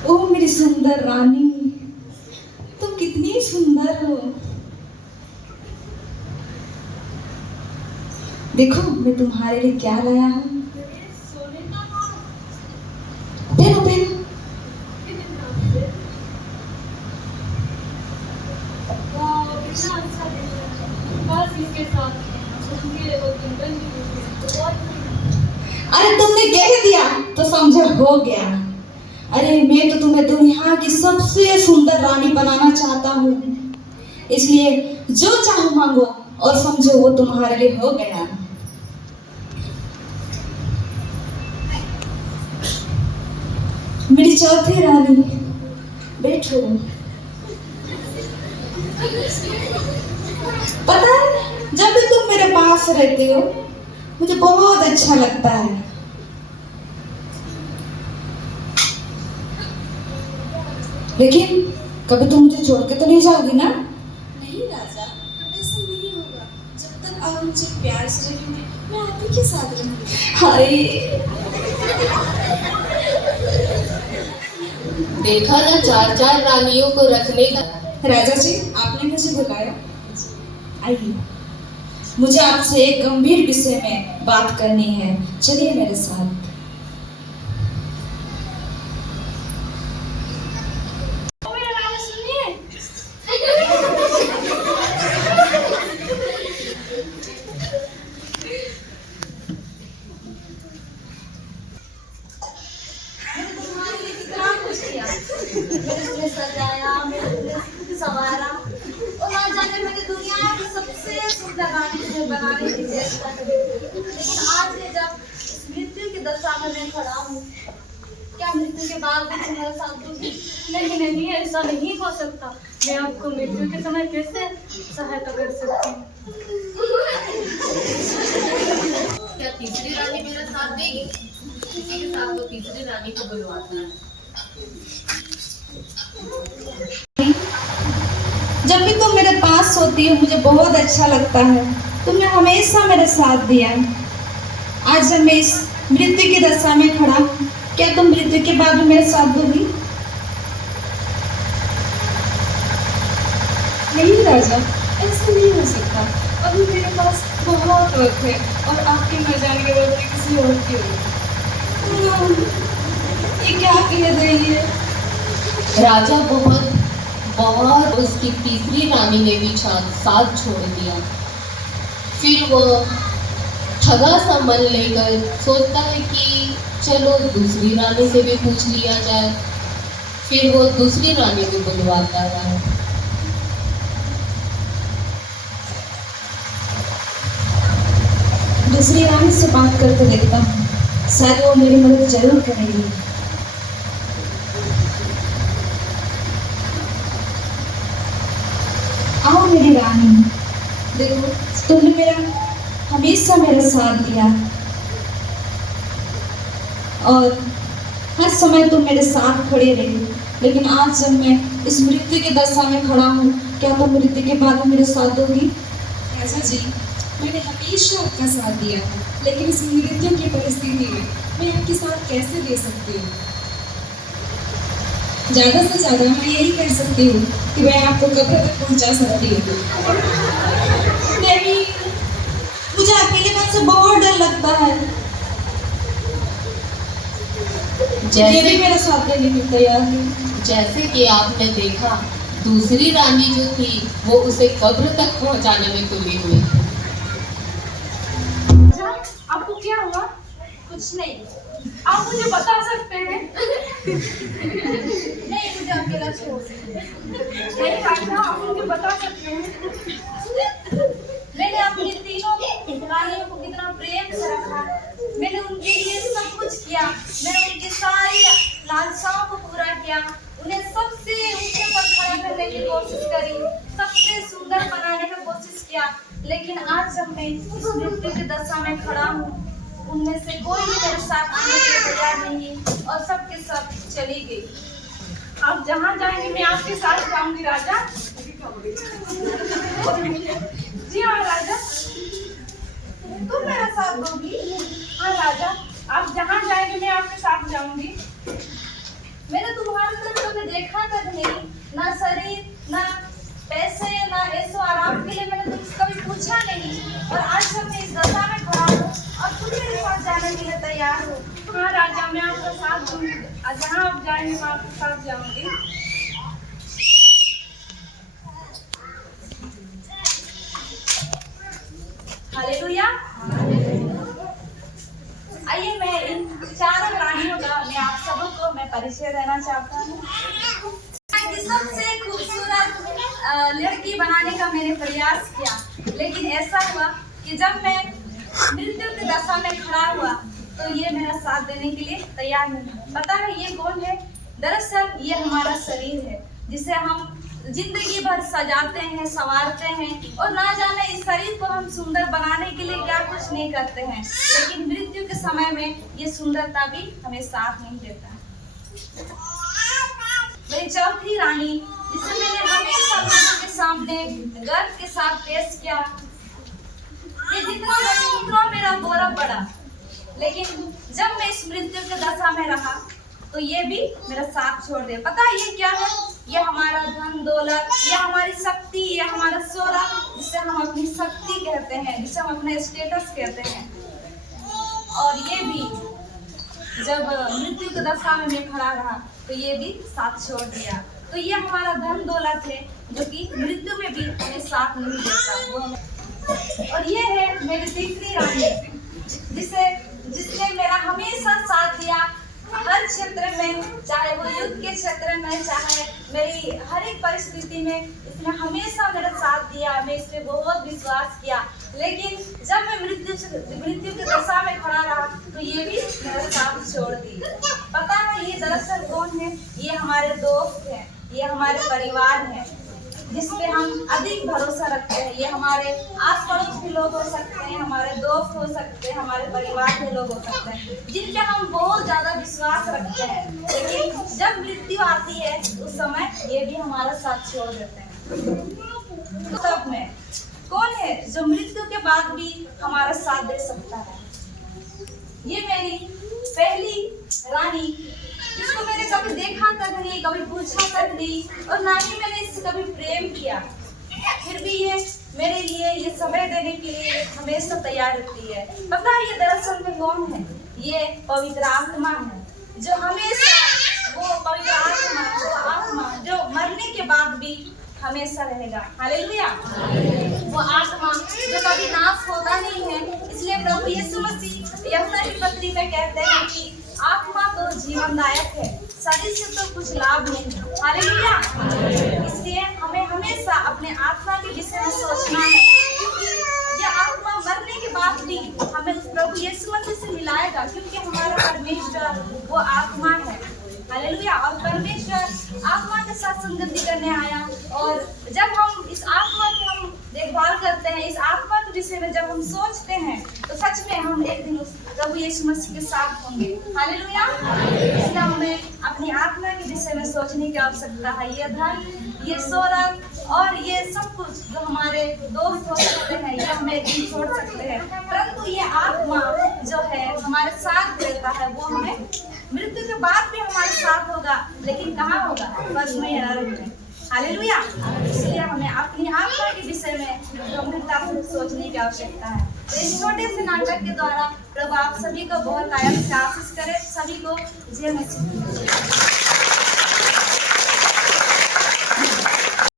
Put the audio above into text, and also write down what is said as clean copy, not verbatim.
ओ मेरी सुंदर रानी, तुम कितनी सुंदर हो। देखो मैं तुम्हारे लिए क्या लाया हूँ। पहनो पहनो। अरे तुमने कह दिया तो समझो हो गया। अरे मैं तो तुम्हें दुनिया की सबसे सुंदर रानी बनाना चाहता हूँ, इसलिए जो चाहो मांगो और समझो वो तुम्हारे लिए हो गया। मेरी चौथी रानी, बैठो। पता है जब भी तुम मेरे पास रहते हो मुझे बहुत अच्छा लगता है। लेकिन कभी तुम मुझे छोड़ के तो नहीं जाओगी ना? नहीं राजा, ऐसा नहीं होगा। जब तक आप मुझे प्यार से रखेंगे, मैं आप ही के साथ रहूंगी। हाय देखा ना, चार चार रानियों को रखने का। राजा जी, आपने मुझे बुलाया। आइए, मुझे आपसे एक गंभीर विषय में बात करनी है, चलिए मेरे साथ। सजाया, मैंने सवारा और ना जाने मैंने दुनिया की सबसे सुंदर रानी मुझे बनाने की चेष्टा की। लेकिन आज ये जब मृत्यु की दशा में मैं खड़ा हूँ, क्या मृत्यु के बाद भी तुम्हारा साथ दूंगी? नहीं नहीं, ऐसा नहीं हो सकता। मैं आपको मृत्यु के समय कैसे सहायता कर सकती हूँ? क्या तीसरी रानी मेरा साथ देगी? किसी के साथ वो तीसरी रानी को बुलवाता है। जब भी तुम मेरे पास होती हो मुझे बहुत अच्छा लगता है। तुमने हमेशा मेरा साथ दिया। आज जब मैं इस मृत्यु की दशा में खड़ा हूँ, क्या तुम मृत्यु के बाद भी मेरा साथ दोगी? नहीं राजा, ऐसा नहीं हो सकता। अभी मेरे पास बहुत वक्त है और आपके न जाने के बाद किसी और की होगी। ये क्या कह रही है? राजा बहुत बहुत उसकी तीसरी रानी ने भी साथ छोड़ दिया। फिर वो ठगा सा मन लेकर सोचता है कि चलो दूसरी रानी से भी पूछ लिया जाए। फिर वो दूसरी रानी को बुलवाता है। दूसरी रानी से बात करके देखता हूँ, शायद वो मेरी मदद जरूर करेगी। आओ मेरी रानी, देखो तुमने हमेशा मेरा साथ दिया और हर समय तुम मेरे साथ खड़े रही। लेकिन आज जब मैं इस मृत्यु की दशा में खड़ा हूँ, क्या तुम मृत्यु के बाद मेरे साथ दोगी? राजा जी, मैंने हमेशा आपका साथ दिया है, लेकिन इस मृत्यु की परिस्थिति में मैं आपके साथ कैसे दे सकती हूँ? ज़्यादा से ज़्यादा मैं यही कर सकती हूँ कि मैं आपको कब्र तक पहुँचा सकती हूँ। नहीं, मुझे अकेलेपन से बहुत डर लगता है। ये भी मेरा साथ देने के तैयार है। जैसे कि आपने देखा, दूसरी रानी जो थी वो उसे कब्र तक पहुंचाने में तुली हुई। आपको क्या हुआ? कुछ नहीं। आप मुझे बता सकते हैं? नहीं, मुझे अकेला छोड़ दो। नहीं राजा, आप मुझे बता सकते हैं? मैंने अपनी तीनों रानियों को कितना प्रेम से रखा। मैंने उनके लिए सब कुछ किया। मैंने उनकी सारी लालसाओं को पूरा किया। उन्हें सबसे ऊंचे पर खड़ा करने की कोशिश करी, सबसे सुंदर बनाने की कोशिश किया। लेकिन आज जब मैं इस मृत्यु की दशा में खड़ा हूँ, उनमें से कोई भी मेरे साथ आने के लिए तैयार नहीं और सब के सब चली गई। आप जहाँ जाएंगे मैं आपके साथ जाऊंगी राजा। जी हाँ राजा। तुम मेरा साथ दोगी? हाँ राजा, आप जहाँ जाएंगे मैं आपके साथ जाऊंगी। मैंने तुम्हारे देखा तक नहीं, ना शरीर, ना पैसे, ना ऐसो आराम के लिए मैंने तुमसे कभी पूछा नहीं, और आज जब मैं इस दशा में खड़ा हूँ और तुम मेरे साथ जाने के लिए तैयार हो। हाँ राजा, मैं आपका साथ दूंगी, जहाँ आप जाएंगे मैं आपके साथ जाऊंगी। हालेलुया। आइए मैं इन चारों रानियों का मैं आप सबको मैं परिचय देना चाहता हूँ। सबसे खूबसूरत लड़की बनाने का मैंने प्रयास किया, लेकिन ऐसा हुआ कि जब मैं मृत्यु की दशा में खड़ा हुआ तो ये मेरा साथ देने के लिए तैयार नहीं। पता है ये कौन है? दरअसल ये हमारा शरीर है, जिसे हम जिंदगी भर सजाते हैं, संवारते हैं, और ना जाने इस शरीर को हम सुंदर बनाने के लिए क्या कुछ नहीं करते हैं, लेकिन मृत्यु के समय में ये सुंदरता भी हमें साथ नहीं देता। मेरी चौथी रानी, जिसे मैंने हमेशा लोगों के सामने गर्व के साथ पेश किया, ये जितना उतना मेरा गौरव बढ़ा, लेकिन जब मैं इस मृत्यु की दशा में रहा तो ये भी मेरा साथ छोड़ दिया। पता है ये क्या है? ये हमारा धन दौलत, ये हमारी शक्ति, ये हमारा शोहरा, जिसे हम अपनी शक्ति कहते हैं, जिसे हम अपने स्टेटस कहते हैं, और ये भी जब मृत्यु की दशा में मैं खड़ा रहा तो ये भी साथ छोड़ दिया। तो ये हमारा धन दौलत है जो कि मृत्यु में भी हमें साथ नहीं देता। और ये है मेरी तीसरी रानी, जिसने मेरा हमेशा साथ दिया हर क्षेत्र में, चाहे वो युद्ध के क्षेत्र में, चाहे मेरी हर एक परिस्थिति में इसने हमेशा मेरा साथ दिया। मैं इस पे बहुत विश्वास किया, लेकिन जब मैं मृत्यु की दशा में खड़ा रहा तो ये भी मेरा साथ छोड़ दी। पता है ये दरअसल कौन है? ये हमारे दोस्त हैं, ये हमारे परिवार हैं, जिसपे हम अधिक भरोसा रखते हैं। ये हमारे आस पड़ोस के लोग हो सकते हैं, हमारे दोस्त हो सकते हैं, हमारे परिवार के लोग हो सकते हैं, जिन पे हम बहुत ज्यादा विश्वास रखते हैं, लेकिन जब मृत्यु आती है उस समय ये भी हमारा साथ छोड़ देते हैं। तो तब में कौन है जो मृत्यु के बाद भी हमारा साथ दे सकता है? ये मेरी पहली रानी, जिसको मैंने कभी देखा तक नहीं, कभी पूछा तक नहीं, और ना ही मैंने इससे कभी प्रेम किया, फिर भी ये मेरे लिए ये समय देने के लिए हमेशा तैयार रहती है। पता है ये दरअसल में कौन है? ये पवित्र आत्मा है, जो हमेशा वो पवित्र आत्मा, वो आत्मा जो मरने के बाद भी हमेशा रहेगा। हालेलुया। वो आत्मा जो कभी नाश होता नहीं है। इसलिए प्रभु यीशु मसीह यूहन्ना की पत्री में कहते हैं कि आत्मा तो जीवनदायक है, शरीर से तो कुछ लाभ नहीं। हालेलुया। इसलिए हमें हमेशा अपने आत्मा के विषय में सोचना है, क्योंकि यह आत्मा मरने के बाद भी हमें उस प्रभु यीशु मसीह से मिलाएगा, क्योंकि हमारा परमेश्वर वो आत्मा है। हालेलुया। और परमेश्वर आत्मा के साथ संगति करने आया, और जब हम इस आत्मा की हम देखभाल करते हैं, इस आत्मा के विषय में जब हम सोचते हैं, तो सच में हम एक दिन उस प्रभु यीशु मसीह के साथ होंगे। हालेलुया। इसलिए हमें अपनी आत्मा के विषय में सोचने की आवश्यकता है। ये धन, ये शोहरत और ये सब कुछ जो हमारे दोस्त हो सकते हैं, ये हमें एक दिन छोड़ सकते हैं, परंतु ये आत्मा जो है हमारे साथ रहता है, वो हमें मृत्यु के बाद भी हमारे साथ होगा, लेकिन कहाँ होगा? बस में नरक में। हालेलुया। इसलिए हमें अपनी आत्मा के विषय में गंभीरता से सोचने की आवश्यकता है। तो इस छोटे से नाटक के द्वारा प्रभु आप सभी को बहुत आशीष करे। सभी को जय मसीह।